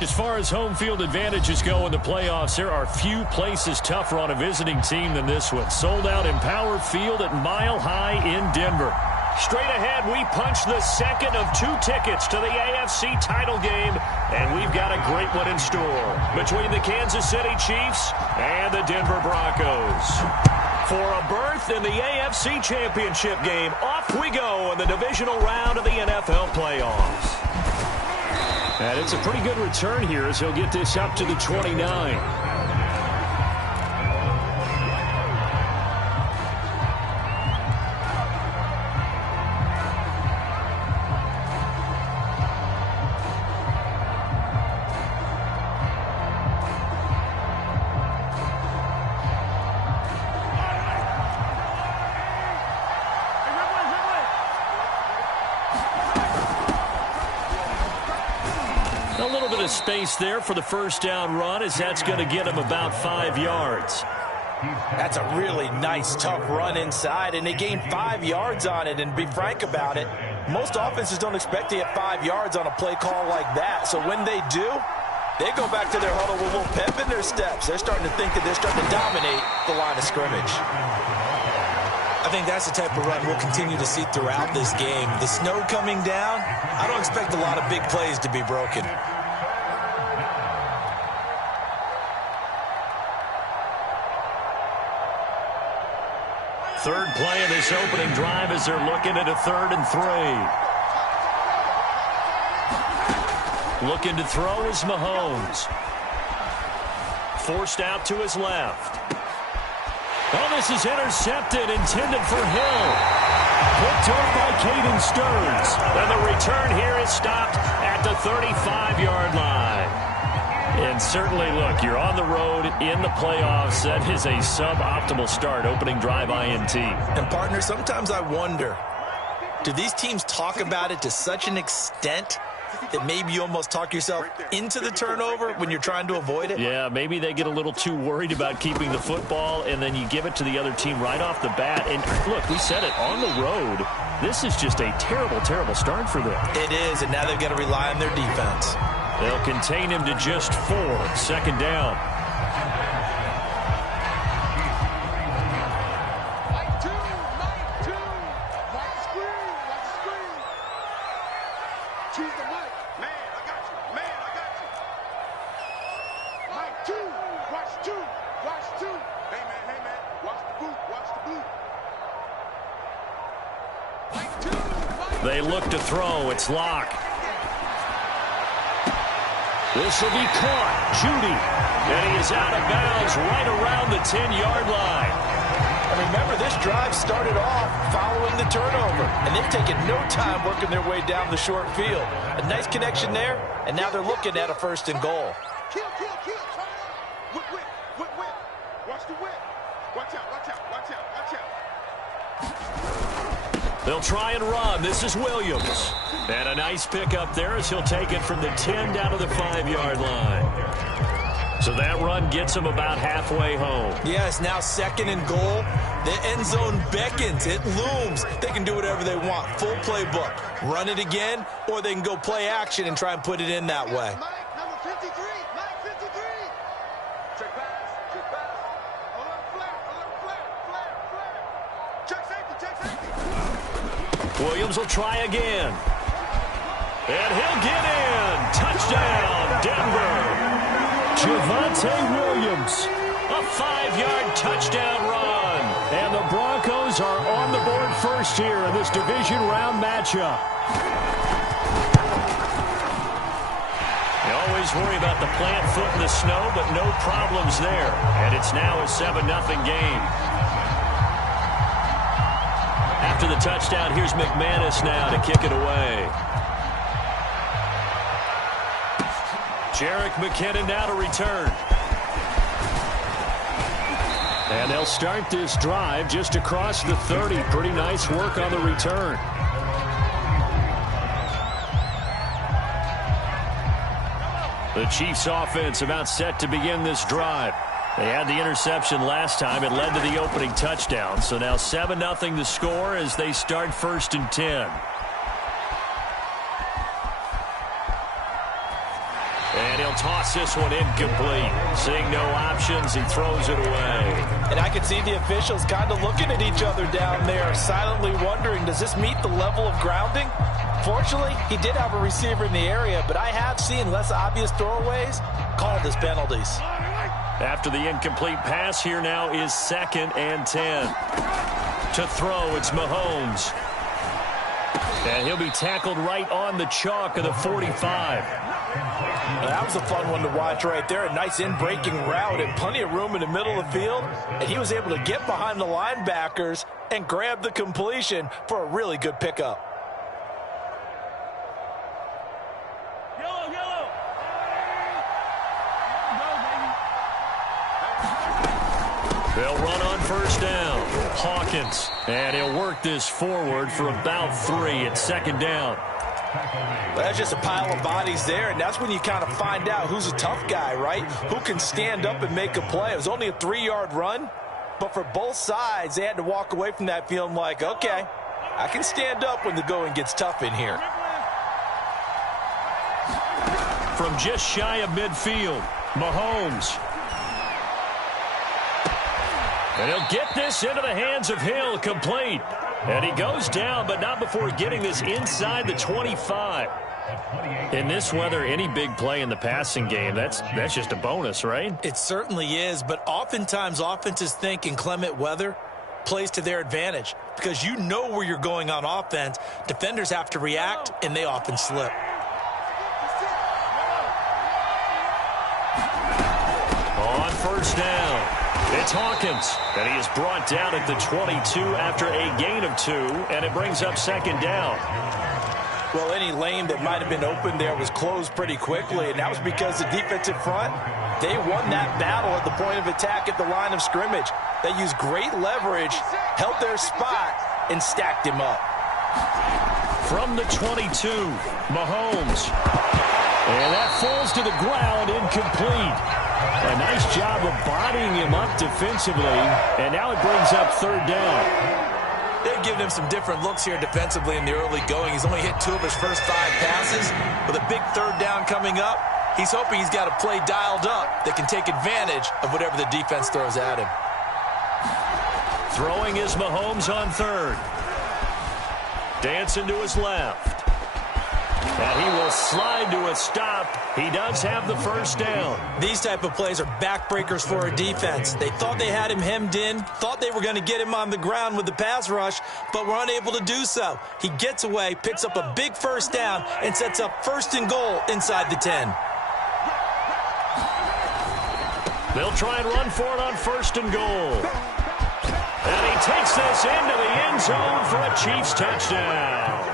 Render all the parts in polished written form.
As far as home field advantages go in the playoffs, there are few places tougher on a visiting team than this one. Sold out Empower Field at Mile High in Denver. Straight ahead, we punch the second of 2 tickets to the AFC title game, and we've got a great one in store between the Kansas City Chiefs and the Denver Broncos. For a berth in the AFC Championship game, off we go in the divisional round of the NFL playoffs. And it's a pretty good return here as he'll get this up to the 29. Space there for the first down run, as that's going to get him about 5 yards. That's a really nice, tough run inside, and they gained 5 yards on it. And be frank about it, most offenses don't expect to get 5 yards on a play call like that. So when they do, they go back to their huddle with a little pep in their steps. They're starting to think that they're starting to dominate the line of scrimmage. I think that's the type of run we'll continue to see throughout this game. The snow coming down, I don't expect a lot of big plays to be broken. Third play of this opening drive as they're looking at a 3rd and 3. Looking to throw is Mahomes. Forced out to his left. Oh, this is intercepted, intended for Hill. Picked off by Caden Stearns. And the return here is stopped at the 35-yard line. And certainly, look, you're on the road in the playoffs. That is a suboptimal start, opening drive INT. And, partner, sometimes I wonder, do these teams talk about it to such an extent that maybe you almost talk yourself into the turnover when you're trying to avoid it? Yeah, maybe they get a little too worried about keeping the football, and then you give it to the other team right off the bat. And, look, we said it, on the road, this is just a terrible, terrible start for them. It is, and now they've got to rely on their defense. They'll contain him to just 4. Second down. They look to throw. It's Locke. This will be caught. Judy. And he is out of bounds right around the 10-yard line. And remember, this drive started off following the turnover. And they've taken no time working their way down the short field. A nice connection there, and now they're looking at a 1st and goal. Kill. Whip. Watch the whip. Watch out. They'll try and run. This is Williams. And a nice pickup there as he'll take it from the 10 down to the 5-yard line. So that run gets him about halfway home. Yeah, it's now 2nd and goal. The end zone beckons. It looms. They can do whatever they want. Full playbook. Run it again, or they can go play action and try and put it in that way. Mike, number 53. Mike, 53. Check pass. Flare. Check safety. Williams will try again. And he'll get in. Touchdown, Denver. Javonte Williams. A 5-yard touchdown run. And the Broncos are on the board first here in this division round matchup. You always worry about the plant foot in the snow, but no problems there. And it's now a 7-0 game. After the touchdown, here's McManus now to kick it away. Jerick McKinnon now to return. And they'll start this drive just across the 30. Pretty nice work on the return. The Chiefs offense about set to begin this drive. They had the interception last time. It led to the opening touchdown. So now 7-0 the score as they start 1st and 10. And he'll toss this one incomplete. Seeing no options, he throws it away. And I can see the officials kind of looking at each other down there, silently wondering, does this meet the level of grounding? Fortunately, he did have a receiver in the area, but I have seen less obvious throwaways called as penalties. After the incomplete pass, here now is 2nd and 10. To throw, it's Mahomes. And he'll be tackled right on the chalk of the 45. That was a fun one to watch right there. A nice in-breaking route and plenty of room in the middle of the field. And he was able to get behind the linebackers and grab the completion for a really good pickup. They'll run on 1st down. Hawkins. And he'll work this forward for about 3 at 2nd down. Well, that's just a pile of bodies there, and that's when you kind of find out who's a tough guy, right? Who can stand up and make a play. It was only a 3-yard run, but for both sides, they had to walk away from that feeling like, okay, I can stand up when the going gets tough in here. From just shy of midfield, Mahomes. And he'll get this into the hands of Hill, complete. And he goes down, but not before getting this inside the 25. In this weather, any big play in the passing game, that's just a bonus, right? It certainly is, but oftentimes offenses think inclement weather plays to their advantage because you know where you're going on offense. Defenders have to react, and they often slip. On 1st down. It's Hawkins, and he is brought down at the 22 after a gain of 2, and it brings up 2nd down. Well, any lane that might have been open there was closed pretty quickly, and that was because the defensive front, they won that battle at the point of attack at the line of scrimmage. They used great leverage, held their spot, and stacked him up. From the 22, Mahomes. And that falls to the ground, incomplete. A nice job of bodying him up defensively, and now it brings up 3rd down. They've given him some different looks here defensively in the early going. He's only hit 2 of his first 5 passes. With a big 3rd down coming up, he's hoping he's got a play dialed up that can take advantage of whatever the defense throws at him. Throwing is Mahomes on 3rd. Dancing to his left. And he will slide to a stop. He does have the 1st down. These type of plays are backbreakers for a defense. They thought they had him hemmed in, thought they were going to get him on the ground with the pass rush, but were unable to do so. He gets away, picks up a big 1st down, and sets up 1st and goal inside the 10. They'll try and run for it on 1st and goal. And he takes this into the end zone for a Chiefs touchdown.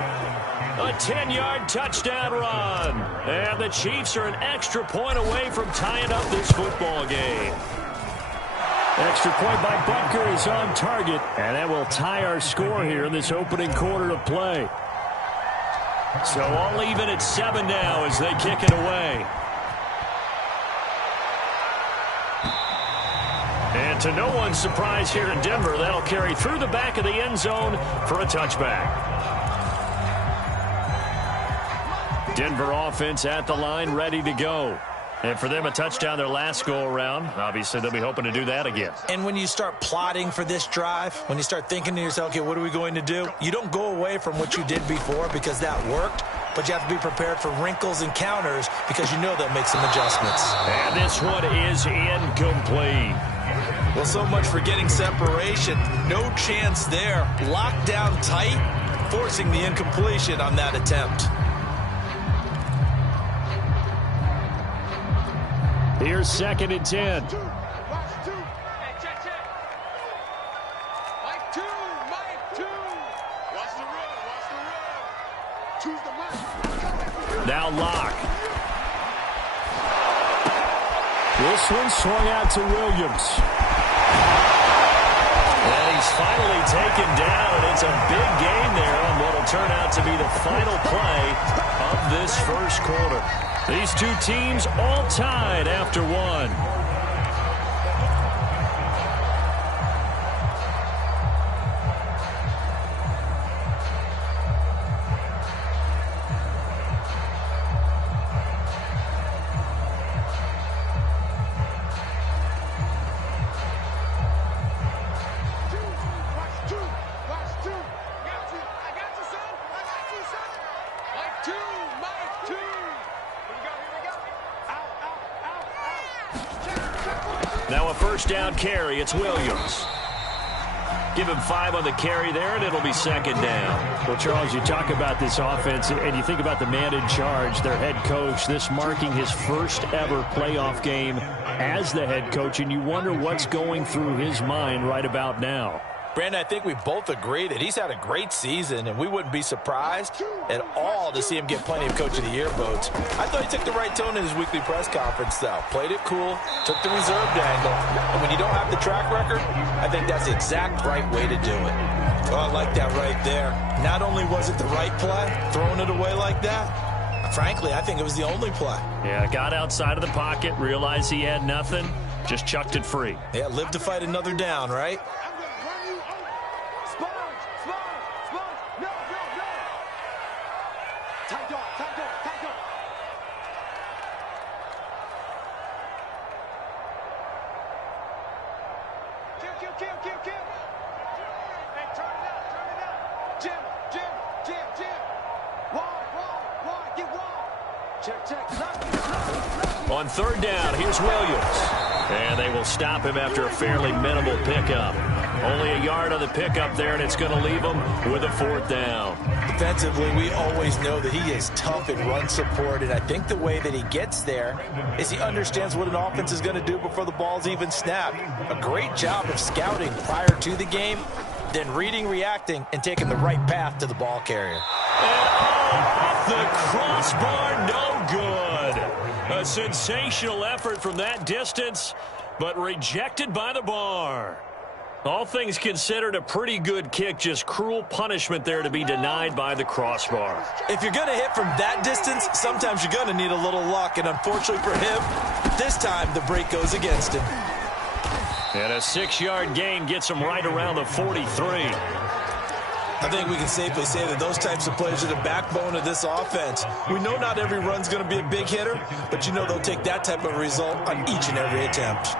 A 10-yard touchdown run. And the Chiefs are an extra point away from tying up this football game. Extra point by Butker is on target. And that will tie our score here in this opening quarter of play. So all even at 7 now as they kick it away. And to no one's surprise here in Denver, that'll carry through the back of the end zone for a touchback. Denver offense at the line, ready to go. And for them, a touchdown their last go-around. Obviously, they'll be hoping to do that again. And when you start plotting for this drive, when you start thinking to yourself, okay, what are we going to do? You don't go away from what you did before because that worked, but you have to be prepared for wrinkles and counters because you know they'll make some adjustments. And this one is incomplete. Well, so much for getting separation. No chance there. Locked down tight, forcing the incompletion on that attempt. Here's 2nd and 10. Mike 2. Mike 2. Watch the run. Choose the Mike. Now Locke. This one swung out to Williams. And he's finally taken down. It's a big gain there on what will turn out to be the final play of this first quarter. These two teams all tied after 1. 2, Mike 2. Here we go. Out. Now a first down carry. It's Williams. Give him 5 on the carry there, and it'll be second down. Well, Charles, you talk about this offense, and you think about the man in charge, their head coach, this marking his first ever playoff game as the head coach, and you wonder what's going through his mind right about now. Brandon, I think we both agree that he's had a great season, and we wouldn't be surprised at all to see him get plenty of Coach of the Year votes. I thought he took the right tone in his weekly press conference, though. Played it cool, took the reserved angle, and when you don't have the track record, I think that's the exact right way to do it. Oh, I like that right there. Not only was it the right play, throwing it away like that, frankly, I think it was the only play. Yeah, got outside of the pocket, realized he had nothing, just chucked it free. Yeah, live to fight another down, right? On third down, here's Williams. And they will stop him after a fairly minimal pickup. Only a yard on the pickup there, and it's going to leave him with a fourth down. Defensively, we always know that he is tough in run support, and I think the way that he gets there is he understands what an offense is going to do before the ball's even snapped. A great job of scouting prior to the game, then reading, reacting, and taking the right path to the ball carrier. And off the crossbar, no good. A sensational effort from that distance, but rejected by the bar. All things considered, a pretty good kick, just cruel punishment there to be denied by the crossbar. If you're going to hit from that distance, sometimes you're going to need a little luck, and unfortunately for him, this time the break goes against him. And a 6-yard gain gets him right around the 43. I think we can safely say that those types of plays are the backbone of this offense. We know not every run's going to be a big hitter, but you know they'll take that type of result on each and every attempt.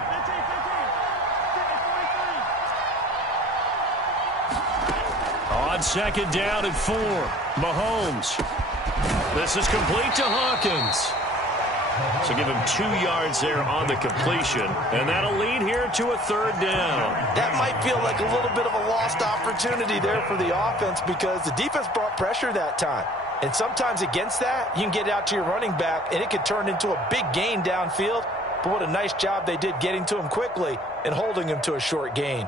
On second down and 4, Mahomes. This is complete to Hawkins. So give him 2 yards there on the completion, and that'll lead here to a third down. That might feel like a little bit of a lost opportunity there for the offense because the defense brought pressure that time. And sometimes against that, you can get out to your running back, and it could turn into a big gain downfield. But what a nice job they did getting to him quickly and holding him to a short gain.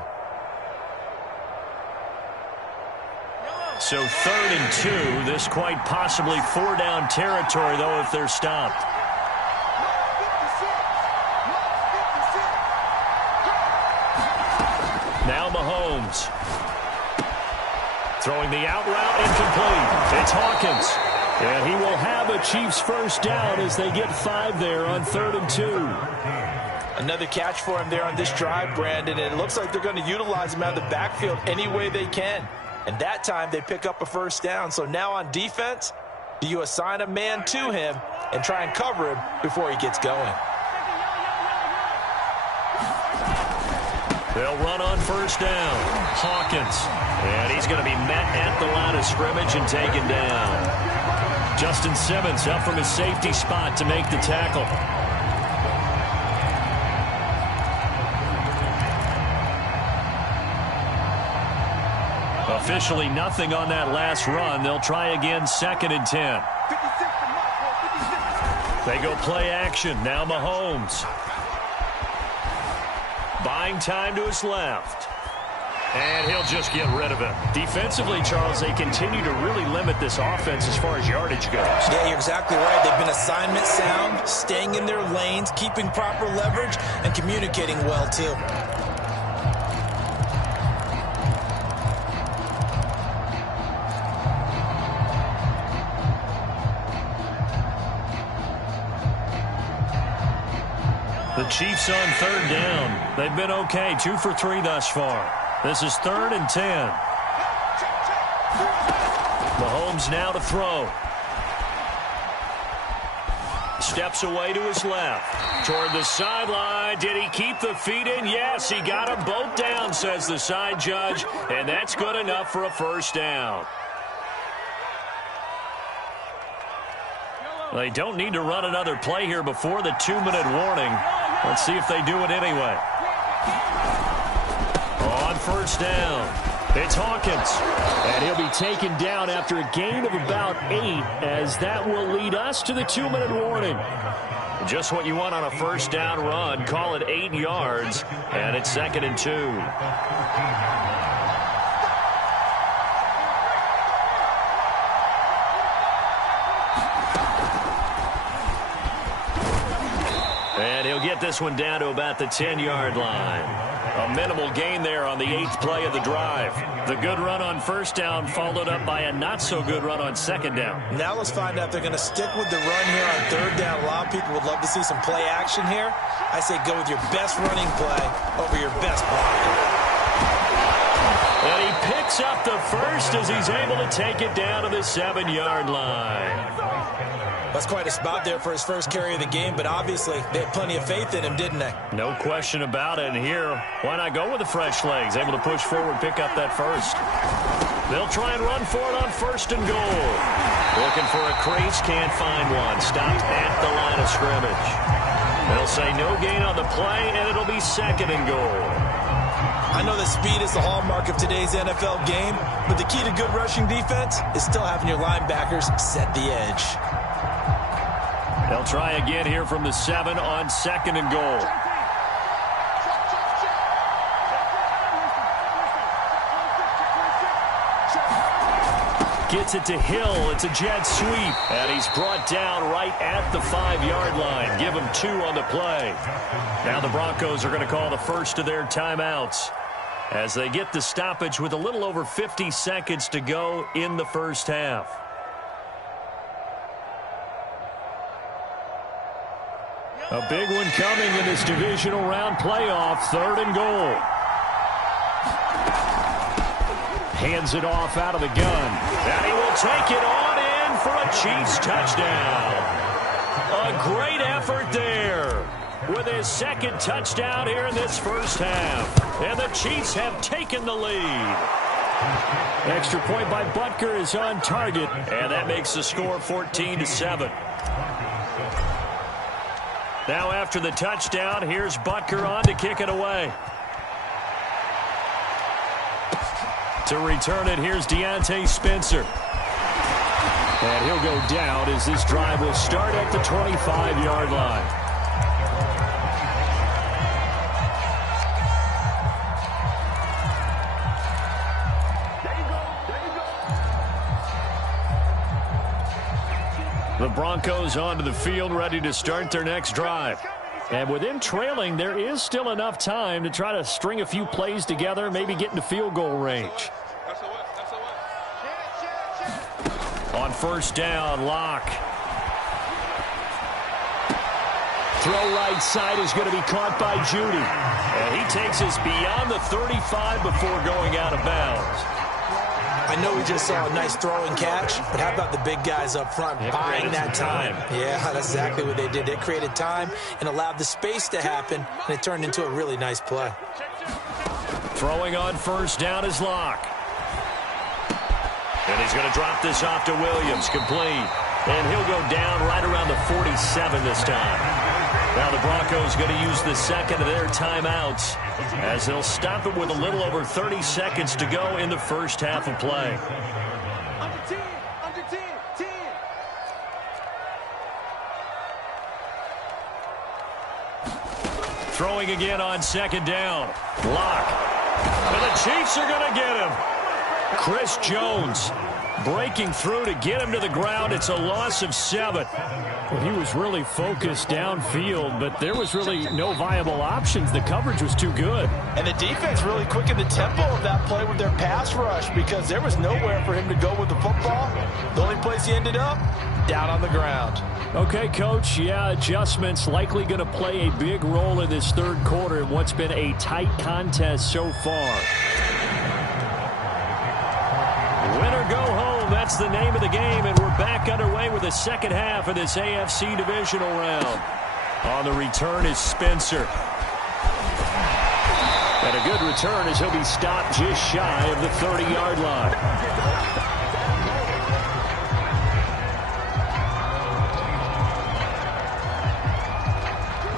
So 3rd and 2, this quite possibly 4-down territory, though, if they're stopped. Now Mahomes. Throwing the out route, incomplete. It's Hawkins. And he will have a Chiefs first down as they get 5 there on 3rd and 2. Another catch for him there on this drive, Brandon, and it looks like they're going to utilize him out of the backfield any way they can. And that time they pick up a first down. So now on defense, do you assign a man to him and try and cover him before he gets going? They'll run on first down. Hawkins. And he's going to be met at the line of scrimmage and taken down. Justin Simmons up from his safety spot to make the tackle. Officially nothing on that last run. They'll try again, 2nd and 10. They go play action. Now Mahomes. Buying time to his left. And he'll just get rid of it. Defensively, Charles, they continue to really limit this offense as far as yardage goes. Yeah, you're exactly right. They've been assignment sound, staying in their lanes, keeping proper leverage, and communicating well, too. The Chiefs on 3rd down. They've been okay, 2 for 3 thus far. This is 3rd and 10. Mahomes now to throw. Steps away to his left. Toward the sideline. Did he keep the feet in? Yes, he got them both down, says the side judge. And that's good enough for a first down. They don't need to run another play here before the 2-minute warning. Let's see if they do it anyway. On first down, it's Hawkins. And he'll be taken down after a gain of about 8, as that will lead us to the 2-minute warning. Just what you want on a first down run. Call it 8 yards, and it's 2nd and 2. And he'll get this one down to about the 10-yard line. A minimal gain there on the 8th play of the drive. The good run on first down followed up by a not-so-good run on second down. Now let's find out if they're going to stick with the run here on third down. A lot of people would love to see some play action here. I say go with your best running play over your best blocker. And he picks up the first as he's able to take it down to the 7-yard line. That's quite a spot there for his first carry of the game, but obviously they had plenty of faith in him, didn't they? No question about it. And here, why not go with the fresh legs? Able to push forward, pick up that first. They'll try and run for it on first and goal. Looking for a crease, can't find one. Stopped at the line of scrimmage. They'll say no gain on the play, and it'll be 2nd and goal. I know that speed is the hallmark of today's NFL game, but the key to good rushing defense is still having your linebackers set the edge. They'll try again here from the 7 on 2nd and goal. Gets it to Hill. It's a jet sweep. And he's brought down right at the 5-yard line. Give him 2 on the play. Now the Broncos are going to call the first of their timeouts as they get the stoppage with a little over 50 seconds to go in the first half. A big one coming in this divisional round playoff. 3rd and goal. Hands it off out of the gun. And he will take it on in for a Chiefs touchdown. A great effort there with his 2nd touchdown here in this first half. And the Chiefs have taken the lead. Extra point by Butker is on target. And that makes the score 14-7. Now after the touchdown, here's Butker on to kick it away. To return it, here's Deontay Spencer. And he'll go down as this drive will start at the 25-yard line. The Broncos onto the field, ready to start their next drive. And with them trailing, there is still enough time to try to string a few plays together, maybe get into field goal range. On first down, Locke. Throw right side is going to be caught by Judy. And he takes us beyond the 35 before going out of bounds. I know we just saw a nice throw and catch, but how about the big guys up front buying that time? Yeah, that's exactly what they did. They created time and allowed the space to happen, and it turned into a really nice play. Throwing on first down is Locke. And he's going to drop this off to Williams, complete. And he'll go down right around the 47 this time. Now the Broncos going to use the 2nd of their timeouts as they'll stop it with a little over 30 seconds to go in the first half of play. Under 10. Throwing again on 2nd down. Locke. And the Chiefs are going to get him. Chris Jones breaking through to get him to the ground. It's a loss of 7. Well, he was really focused downfield, but there was really no viable options. The coverage was too good. And the defense really quickened the tempo of that play with their pass rush because there was nowhere for him to go with the football. The only place he ended up, down on the ground. Okay, Coach, yeah, adjustments likely going to play a big role in this 3rd quarter in what's been a tight contest so far. Win or go home, that's the name of the game, and we're back underway with the 2nd half of this AFC Divisional round. On the return is Spencer. And a good return as he'll be stopped just shy of the 30-yard line.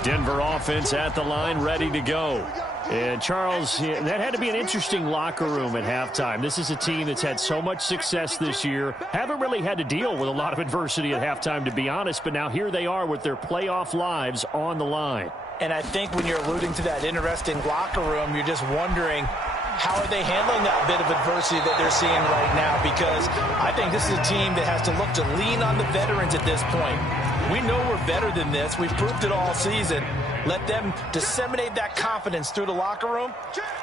Denver offense at the line, ready to go. And, Charles, that had to be an interesting locker room at halftime. This is a team that's had so much success this year. Haven't really had to deal with a lot of adversity at halftime, to be honest. But now here they are with their playoff lives on the line. And I think when you're alluding to that interesting locker room, you're just wondering, how are they handling that bit of adversity that they're seeing right now? Because I think this is a team that has to look to lean on the veterans at this point. We know we're better than this. We've proved it all season. Let them disseminate that confidence through the locker room.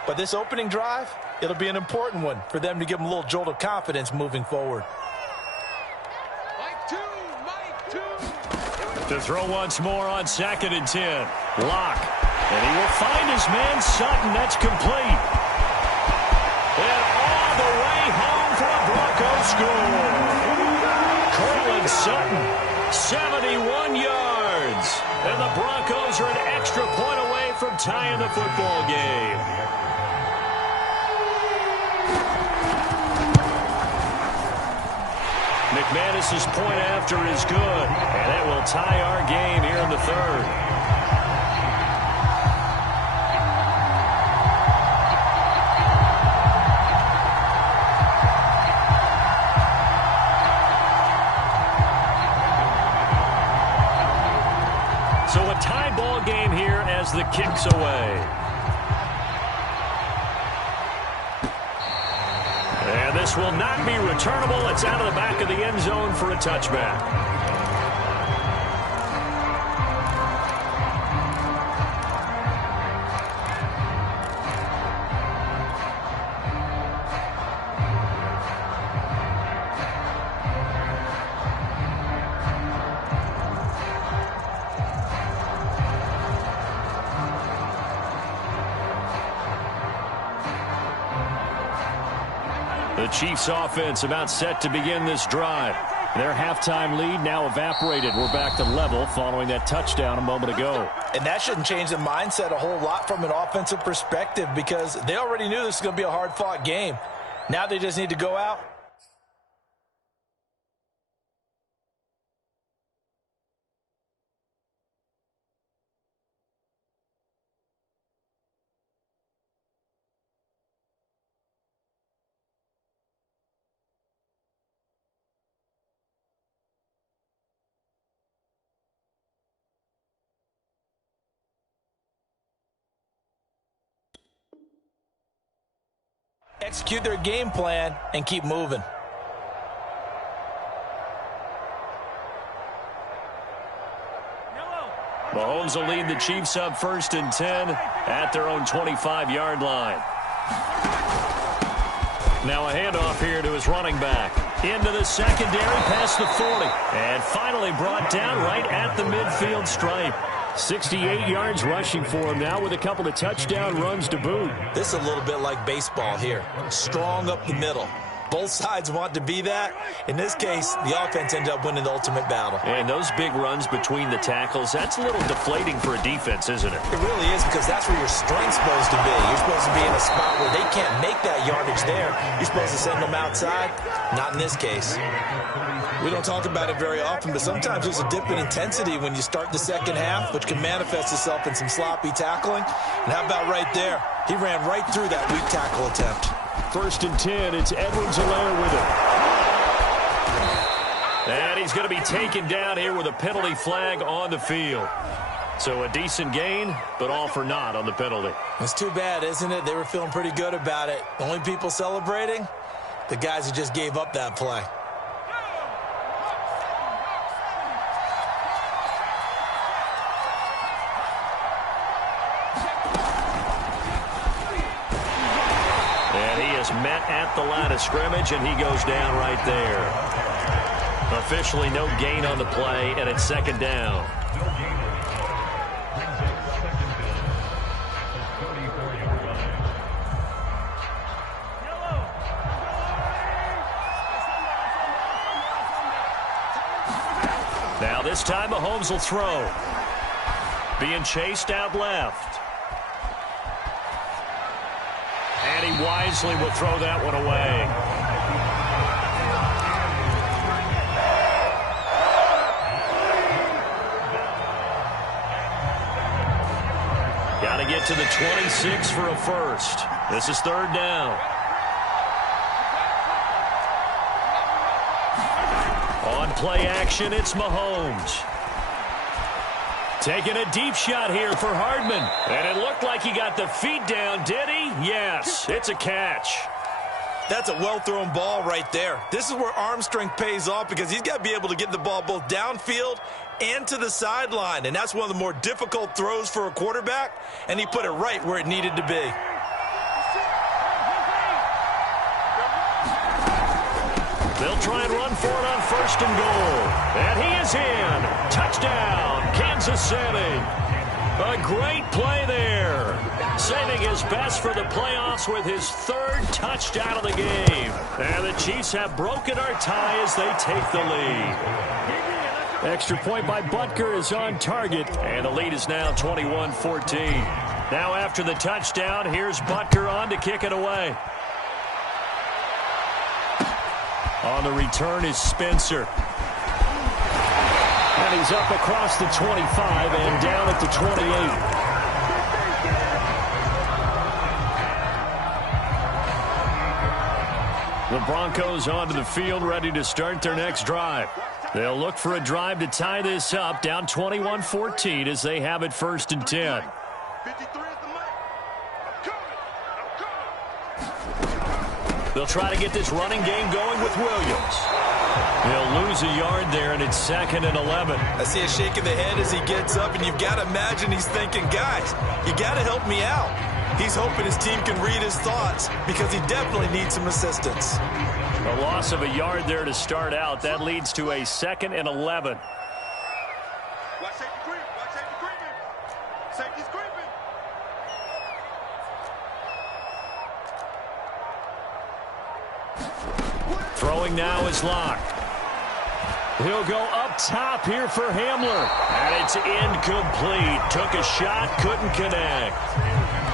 But this opening drive, it'll be an important one for them to give them a little jolt of confidence moving forward. To throw once more on 2nd and 10. Locke. And he will find his man Sutton. That's complete. And all the way home for a Broncos score. Cortland Sutton, 71 yards. And the Broncos are an extra point away from tying the football game. McManus's point after is good, and it will tie our game here in the third. So a tie ball game here as the kick's away. And this will not be returnable. It's out of the back of the end zone for a touchback. The Chiefs offense about set to begin this drive. Their halftime lead now evaporated. We're back to level following that touchdown a moment ago. And that shouldn't change the mindset a whole lot from an offensive perspective, because they already knew this was going to be a hard-fought game. Now they just need to go out. Execute their game plan and keep moving. Mahomes will lead the Chiefs up 1st and 10 at their own 25-yard line. Now a handoff here to his running back. Into the secondary, past the 40. And finally brought down right at the midfield stripe. 68 yards rushing for him now with a couple of touchdown runs to boot. This is a little bit like baseball here. Strong up the middle. Both sides want to be that. In this case, the offense ended up winning the ultimate battle. And those big runs between the tackles, that's a little deflating for a defense, isn't it? It really is, because that's where your strength's supposed to be. You're supposed to be in a spot where they can't make that yardage there. You're supposed to send them outside. Not in this case. We don't talk about it very often, but sometimes there's a dip in intensity when you start the second half, which can manifest itself in some sloppy tackling. And how about right there? He ran right through that weak tackle attempt. 1st and 10, it's Edwards-Helaire with it. And he's going to be taken down here with a penalty flag on the field. So a decent gain, but all for naught on the penalty. It's too bad, isn't it? They were feeling pretty good about it. The only people celebrating, the guys who just gave up that play. Met at the line of scrimmage, and he goes down right there. Officially no gain on the play, and it's 2nd down. Now this time Mahomes will throw. Being chased out left. And he wisely will throw that one away. get to the 26 for a first. This is third down. On play action, it's Mahomes. Taking a deep shot here for Hardman. And it looked like he got the feet down, did he? Yes, it's a catch. That's a well-thrown ball right there. This is where arm strength pays off because he's got to be able to get the ball both downfield and to the sideline. And that's one of the more difficult throws for a quarterback, and he put it right where it needed to be. They'll try and run for it on first and goal. And he is in. Touchdown, Kansas City. A great play there. Saving his best for the playoffs with his third touchdown of the game. And the Chiefs have broken our tie as they take the lead. Extra point by Butker is on target. And the lead is now 21-14. Now after the touchdown, here's Butker on to kick it away. On the return is Spencer. And he's up across the 25 and down at the 28. The Broncos onto the field, ready to start their next drive. They'll look for a drive to tie this up, down 21-14 as they have it first and 10. 53 is the mic. They'll try to get this running game going with Williams. He'll lose a yard there, and it's second and 11. I see a shake of the head as he gets up, and you've got to imagine he's thinking, guys, you got to help me out. He's hoping his team can read his thoughts because he definitely needs some assistance. A loss of a yard there to start out. That leads to a second and 11. Watch safety creep. Watch safety creeping. Safety's creeping. Throwing now is Locke. He'll go up top here for Hamler. And it's incomplete. Took a shot, couldn't connect.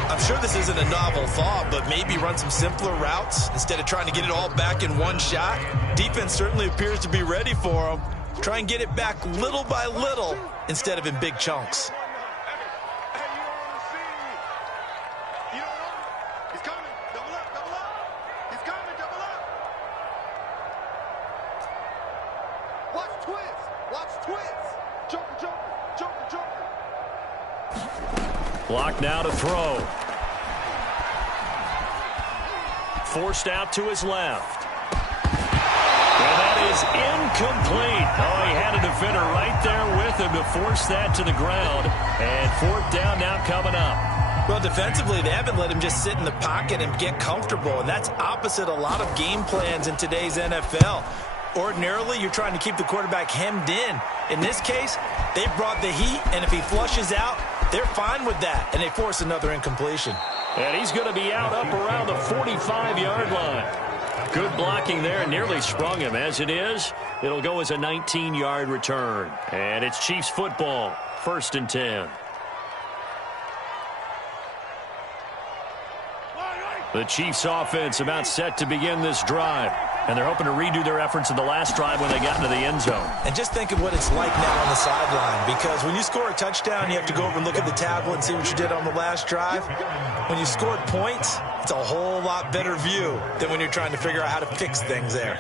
I'm sure this isn't a novel thought, but maybe run some simpler routes instead of trying to get it all back in one shot. Defense certainly appears to be ready for him. Try and get it back little by little instead of in big chunks. Block now to throw. Forced out to his left. And that is incomplete. Oh, he had a defender right there with him to force that to the ground. And fourth down now coming up. Well, defensively, they haven't let him just sit in the pocket and get comfortable, and that's opposite a lot of game plans in today's NFL. Ordinarily, you're trying to keep the quarterback hemmed in. In this case, they brought the heat, and if he flushes out, they're fine with that, and they force another incompletion. And he's going to be out up around the 45-yard line. Good blocking there, nearly sprung him. As it is, it'll go as a 19-yard return. And it's Chiefs football, first and 10. The Chiefs offense about set to begin this drive. And they're hoping to redo their efforts in the last drive when they got into the end zone. And just think of what it's like now on the sideline, because when you score a touchdown, you have to go over and look at the tablet and see what you did on the last drive. When you scored points, it's a whole lot better view than when you're trying to figure out how to fix things there.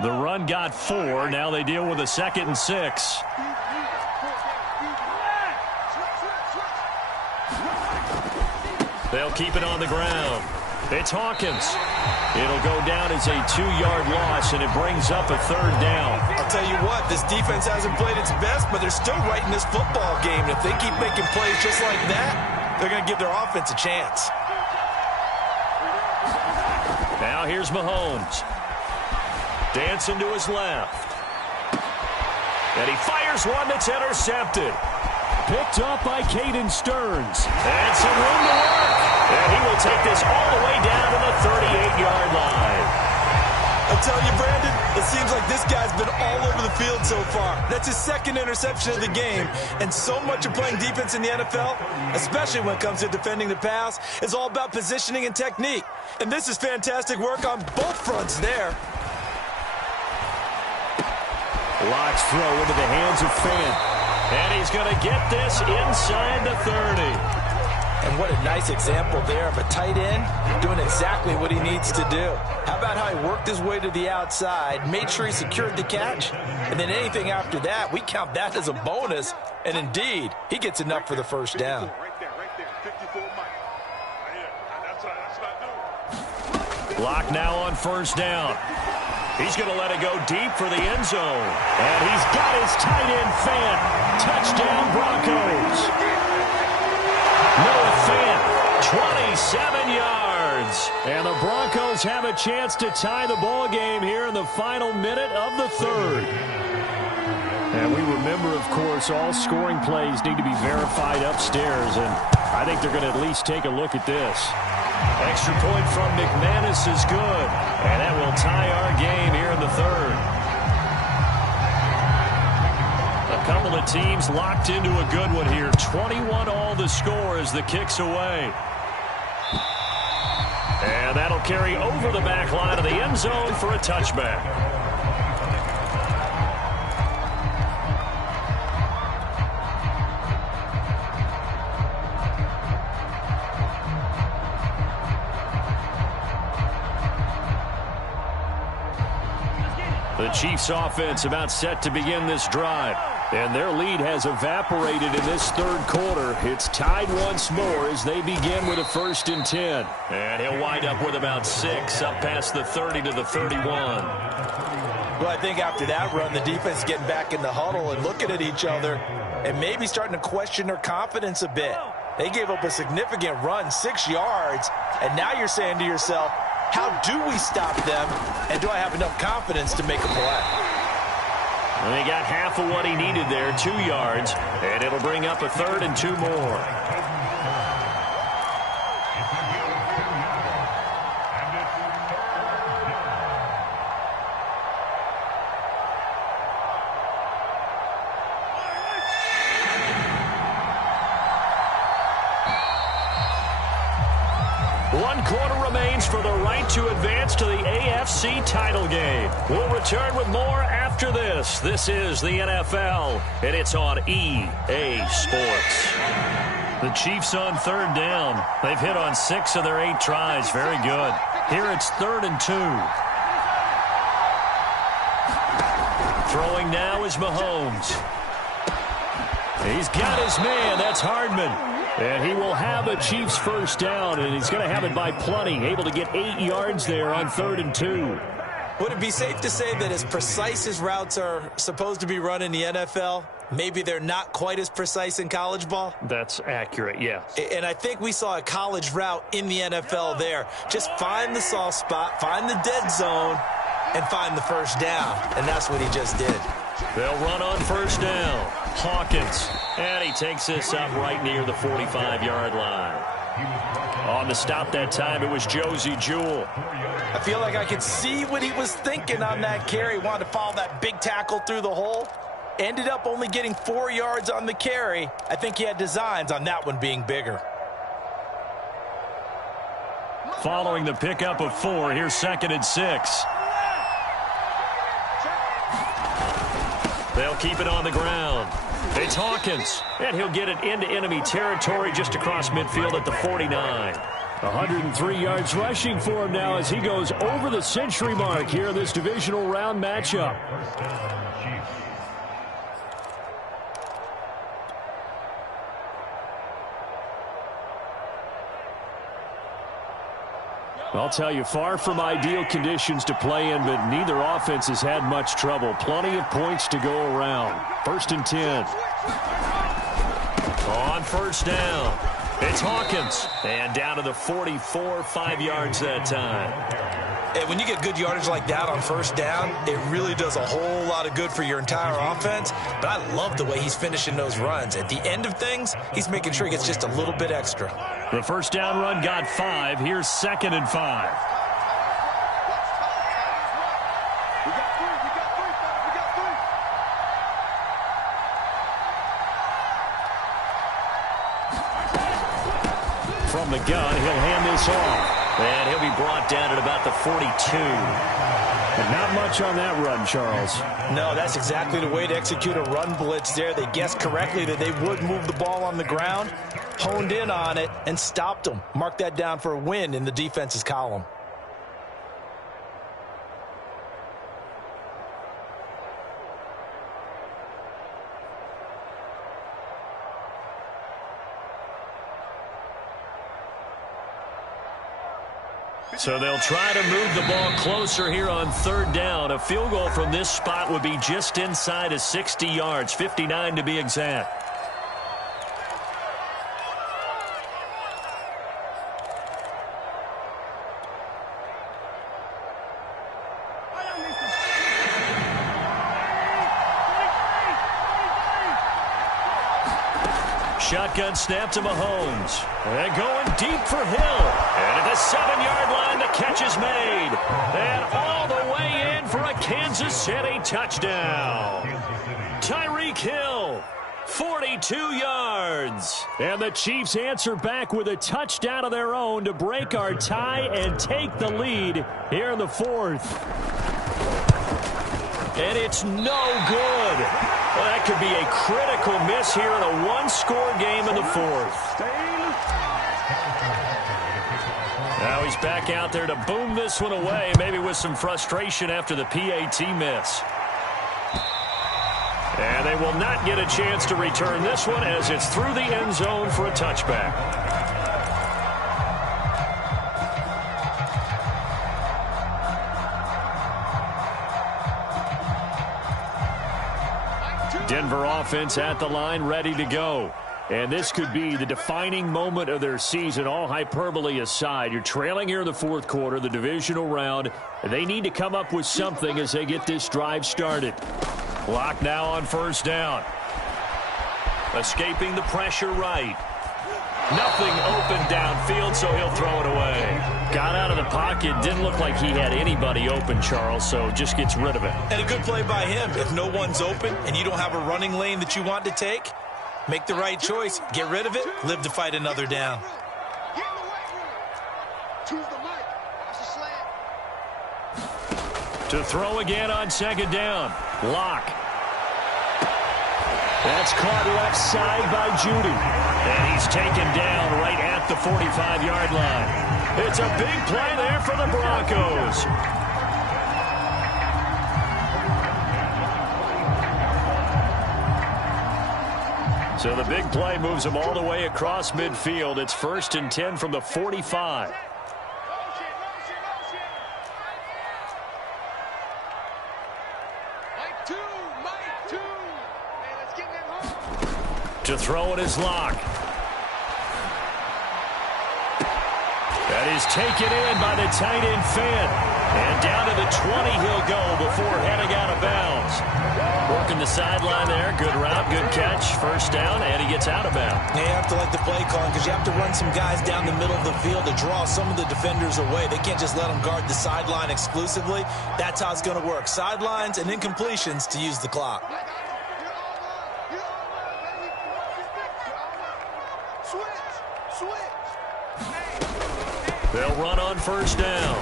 The run got 4. Now they deal with a 2nd and 6. They'll keep it on the ground. It's Hawkins. It'll go down as a 2-yard loss, and it brings up a third down. I'll tell you what, this defense hasn't played its best, but they're still right in this football game. And if they keep making plays just like that, they're going to give their offense a chance. Now here's Mahomes. Dancing to his left. And he fires one that's intercepted. Picked up by Caden Stearns. And some room to work. And he will take this all the way down to the 38-yard line. I tell you, Brandon, it seems like this guy's been all over the field so far. That's his second interception of the game. And so much of playing defense in the NFL, especially when it comes to defending the pass, is all about positioning and technique. And this is fantastic work on both fronts there. Locke's throw into the hands of Fant. And he's going to get this inside the 30. And what a nice example there of a tight end doing exactly what he needs to do. How about how he worked his way to the outside, made sure he secured the catch, and then anything after that, we count that as a bonus. And indeed, he gets enough for the first down. Clock now on first down. He's going to let it go deep for the end zone. And he's got his tight end Fant. Touchdown Broncos. Noah Fant, 27 yards. And the Broncos have a chance to tie the ball game here in the final minute of the third. And we remember, of course, all scoring plays need to be verified upstairs. And I think they're going to at least take a look at this. Extra point from McManus is good. And that will tie our game here in the third. A couple of teams locked into a good one here. 21 all the score as the kick's away. And that'll carry over the back line of the end zone for a touchback. The Chiefs offense about set to begin this drive. And their lead has evaporated in this third quarter. It's tied once more as they begin with a 1st and 10. And he'll wind up with about 6 up past the 30 to the 31. Well, I think after that run, the defense getting back in the huddle and looking at each other and maybe starting to question their confidence a bit. They gave up a significant run, 6 yards, and now you're saying to yourself, how do we stop them, and do I have enough confidence to make a play? And he got half of what he needed there, 2 yards, and it'll bring up a 3rd and 2 more. One quarter remains for the right to advance to the AFC title game. We'll return with more after this. This is the NFL, and it's on EA Sports. The Chiefs on 3rd down. They've hit on 6 of their 8 tries. Very good. Here it's 3rd and 2. Throwing now is Mahomes. He's got his man. That's Hardman. And he will have a Chiefs first down, and he's going to have it by plenty. Able to get 8 yards there on 3rd and 2. Would it be safe to say that as precise as routes are supposed to be run in the NFL, maybe they're not quite as precise in college ball? That's accurate, yeah. And I think we saw a college route in the NFL there. Just find the soft spot, find the dead zone, and find the first down. And that's what he just did. They'll run on first down. Hawkins. And he takes this up right near the 45-yard line. On the stop that time, it was Josie Jewell. I feel like I could see what he was thinking on that carry. Wanted to follow that big tackle through the hole. Ended up only getting 4 yards on the carry. I think he had designs on that one being bigger. Following the pickup of 4, here's 2nd and 6. They'll keep it on the ground. It's Hawkins, and he'll get it into enemy territory just across midfield at the 49. 103 yards rushing for him now as he goes over the century mark here in this divisional round matchup. I'll tell you, far from ideal conditions to play in, but neither offense has had much trouble. Plenty of points to go around. 1st and 10. On first down, it's Hawkins. And down to the 44, 5 yards that time. And when you get good yardage like that on first down, it really does a whole lot of good for your entire offense. But I love the way he's finishing those runs. At the end of things, he's making sure he gets just a little bit extra. The first down run got 5. Here's 2nd and 5. From the gun, he'll hand this off. And he'll be brought down at about the 42. And not much on that run, Charles. No, that's exactly the way to execute a run blitz there. They guessed correctly that they would move the ball on the ground, honed in on it, and stopped them. Mark that down for a win in the defense's column. So they'll try to move the ball closer here on third down. A field goal from this spot would be just inside of 60 yards, 59 to be exact. Shotgun snap to Mahomes. And going deep for Hill. And at the 7-yard line, the catch is made. And all the way in for a Kansas City touchdown. Tyreek Hill, 42 yards. And the Chiefs answer back with a touchdown of their own to break our tie and take the lead here in the fourth. And it's no good. Well, that could be a critical miss here in a one-score game in the fourth. Now he's back out there to boom this one away, maybe with some frustration after the PAT miss. And they will not get a chance to return this one as it's through the end zone for a touchback. Denver offense at the line, ready to go. And this could be the defining moment of their season, all hyperbole aside. You're trailing here in the fourth quarter, the divisional round. They need to come up with something as they get this drive started. Clock now on first down. Escaping the pressure right. Nothing open downfield, so he'll throw it away. Got out of the pocket. Didn't look like he had anybody open, Charles, so just gets rid of it. And a good play by him. If no one's open and you don't have a running lane that you want to take, make the right choice. Get rid of it. Live to fight another down. To throw again on second down. Lock. That's caught left side by Judy. And he's taken down right at the 45-yard line. It's a big play there for the Broncos. So the big play moves them all the way across midfield. It's 1st and 10 from the 45. To throw it is Lock. That is taken in by the tight end Fant. And down to the 20 he'll go before heading out of bounds. Working the sideline there. Good route, good catch. First down, and he gets out of bounds. You have to like the play calling because you have to run some guys down the middle of the field to draw some of the defenders away. They can't just let them guard the sideline exclusively. That's how it's going to work. Sidelines and incompletions to use the clock. They'll run on first down.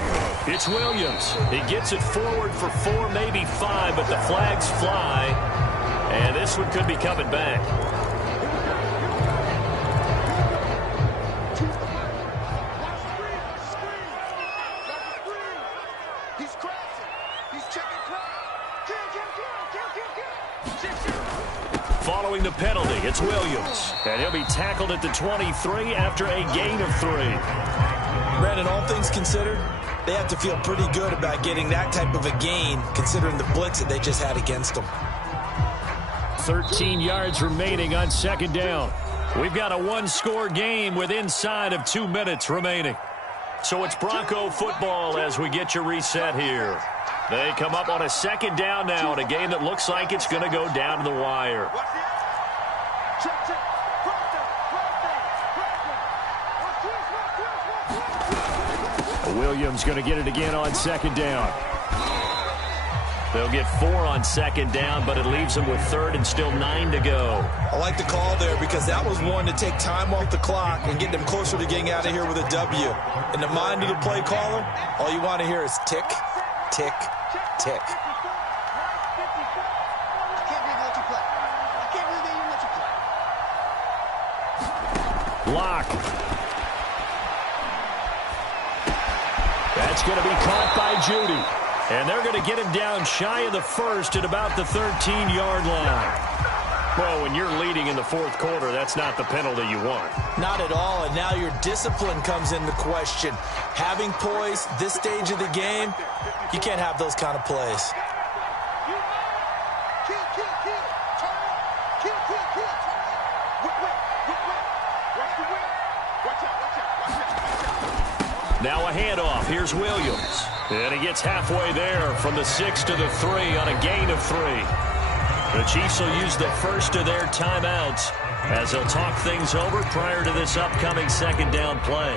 It's Williams. He gets it forward for 4, maybe 5, but the flags fly. And this one could be coming back. Following the penalty, it's Williams. And he'll be tackled at the 23 after a gain of 3. Brandon, all things considered, they have to feel pretty good about getting that type of a gain, considering the blitz that they just had against them. 13 yards remaining on second down. We've got a one-score game with inside of 2 minutes remaining. So it's Bronco football as we get you reset here. They come up on a second down now in a game that looks like it's going to go down to the wire. Williams going to get it again on second down. They'll get 4 on second down, but it leaves them with 3rd and still 9 to go. I like the call there because that was one to take time off the clock and get them closer to getting out of here with a W. In the mind of the play caller, all you want to hear is tick, tick, tick. I can't believe they let you play. I can't believe they even let you play. Lock. That's going to be caught by Judy. And they're going to get him down shy of the first at about the 13-yard line. Well, when you're leading in the fourth quarter, that's not the penalty you want. Not at all, and now your discipline comes into question. Having poise this stage of the game, you can't have those kind of plays. Now a handoff. Here's Williams. And he gets halfway there from the 6 to the 3 on a gain of 3. The Chiefs will use the first of their timeouts as they'll talk things over prior to this upcoming second down play.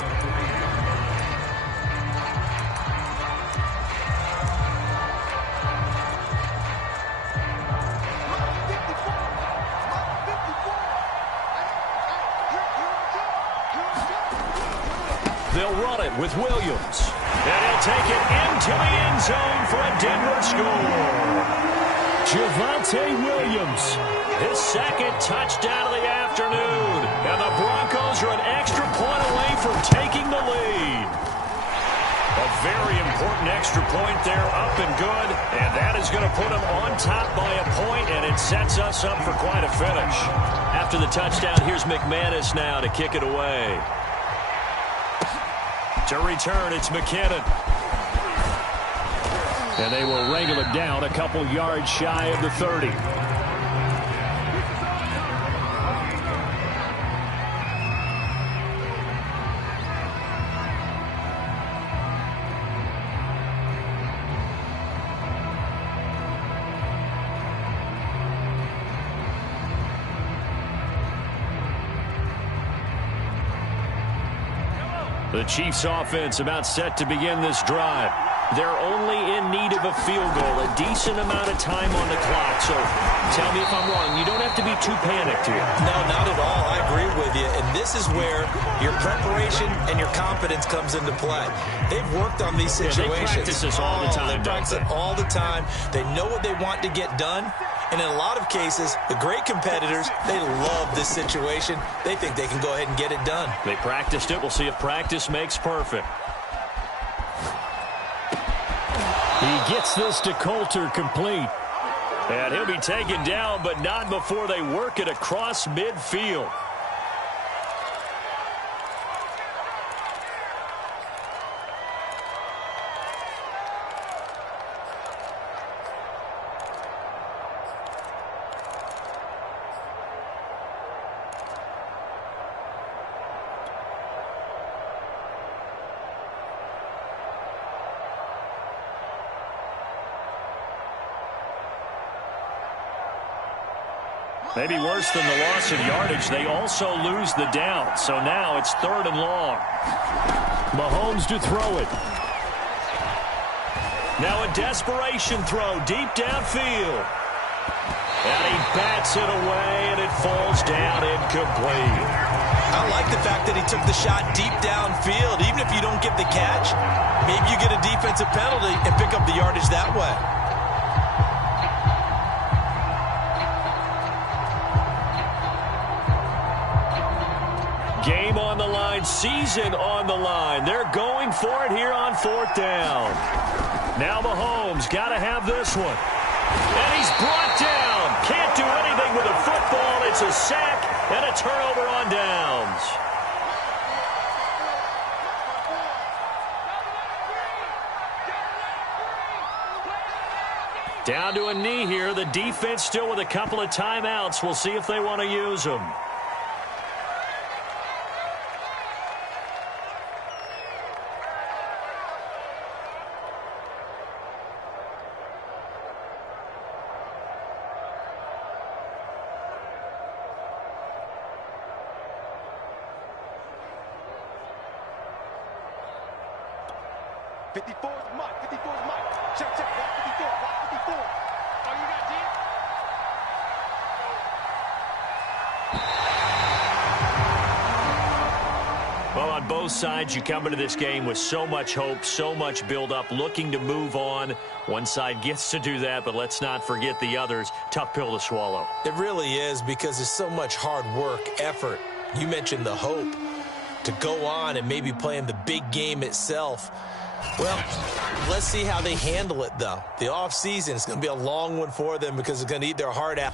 They'll run it with Williams. And he'll take it into the end zone for a Denver score. Javonte Williams, his second touchdown of the afternoon. And the Broncos are an extra point away from taking the lead. A very important extra point there, up and good. And that is going to put them on top by a point, and it sets us up for quite a finish. After the touchdown, here's McManus now to kick it away. To return, it's McKinnon. And they will wrangle it down a couple yards shy of the 30. The Chiefs offense about set to begin this drive. They're only in need of a field goal, a decent amount of time on the clock. So tell me if I'm wrong. You don't have to be too panicked here. No, not at all. I agree with you. And this is where your preparation and your confidence comes into play. They've worked on these situations. Yeah, they practice this all the time. They practice it all the time. They know what they want to get done. And in a lot of cases, the great competitors, they love this situation. They think they can go ahead and get it done. They practiced it. We'll see if practice makes perfect. He gets this to Coulter complete. And he'll be taken down, but not before they work it across midfield. Maybe worse than the loss of yardage, they also lose the down. So now it's 3rd and long. Mahomes to throw it. Now a desperation throw deep downfield. And he bats it away, and it falls down incomplete. I like the fact that he took the shot deep downfield. Even if you don't get the catch, maybe you get a defensive penalty and pick up the yardage that way. Game on the line, season on the line. They're going for it here on 4th down. Now Mahomes got to have this one. And he's brought down. Can't do anything with a football. It's a sack and a turnover on downs. Down to a knee here. The defense still with a couple of timeouts. We'll see if they want to use them. both sides, you come into this game with so much hope, so much build-up, looking to move on. One side gets to do that, but let's not forget the others. Tough pill to swallow. It really is, because there's so much hard work, effort. You mentioned the hope to go on and maybe play in the big game itself. Well, let's see how they handle it, though. The offseason is going to be a long one for them because it's going to eat their heart out.